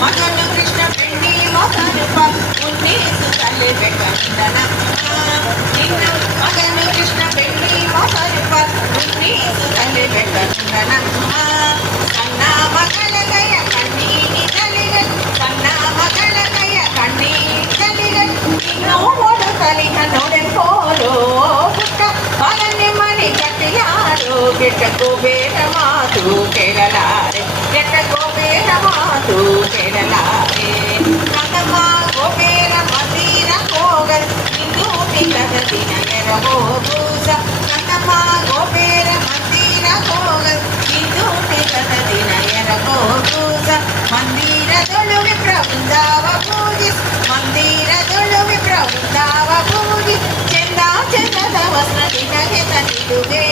ಮಗನು ಕೃಷ್ಣ ಬೆಣ್ಣಿ ಮೊಸರಪ್ಪ ಉನ್ನೀಸು ತಲೆ ಬೆಟ್ಟನ ನಿನ್ನ ಮಗನು ಕೃಷ್ಣ ಬೆಣ್ಣಿ ಮೊಸರಪ್ಪ ಉನ್ನೀಸು ತಲೆ ಬೆಟ್ಟನ ಸಣ್ಣ ಮಗಳ ಗಯ ಕಣ್ಣೀನಿದಲಿಗಲ್ ಸಣ್ಣ ಮಗಳ ಗಯ ಕಣ್ಣೀನಿದಲಿಗಲ್ ಇನ್ನೂ ಓಡುತ್ತಲಿಗ ನೋಡೆನ್ ಪೋಲೋ ಪುಟ್ಟ ಮಗನೆ ಮನೆ ಕಟ್ಟಿಯಾರು ಕೆಟ್ಟ ಗೋಬೇರ ಮಾತು ಕೇಳಲಾರೆ ಕೆಟ್ಟ ಗೋಬೇರ ಮಾತು ಕೇಳಲಾರೆ ಕಣ್ಣಮ್ಮ ಗೋಬೇರ ಮಂದಿರ ಹೋಗಲ್ ಇಂದು ತಿಂಗಳ ದಿನ ಎರಗೋಗೂಸ ಕಣ್ಣಮ್ಮ ಗೋಬೇರ ಮಂದಿರ ಹೋಗಲ್ ಇಂದು ತಿಂಗಳ ದಿನ ಎರಗೋಗೂಸ ಮಂದಿರದೊಳು ವಿಪ್ರ ವೃಂದಾವ ಪೂಜಿಸ್ ಮಂದಿರದೊಳು ವಿಪ್ರ ವೃಂದಾವ ಪೂಜಿ ಚಂದ ಚಂದದ ವಸ್ತ್ರ ನಿನಗೆ ತಂದಿಡುವೆ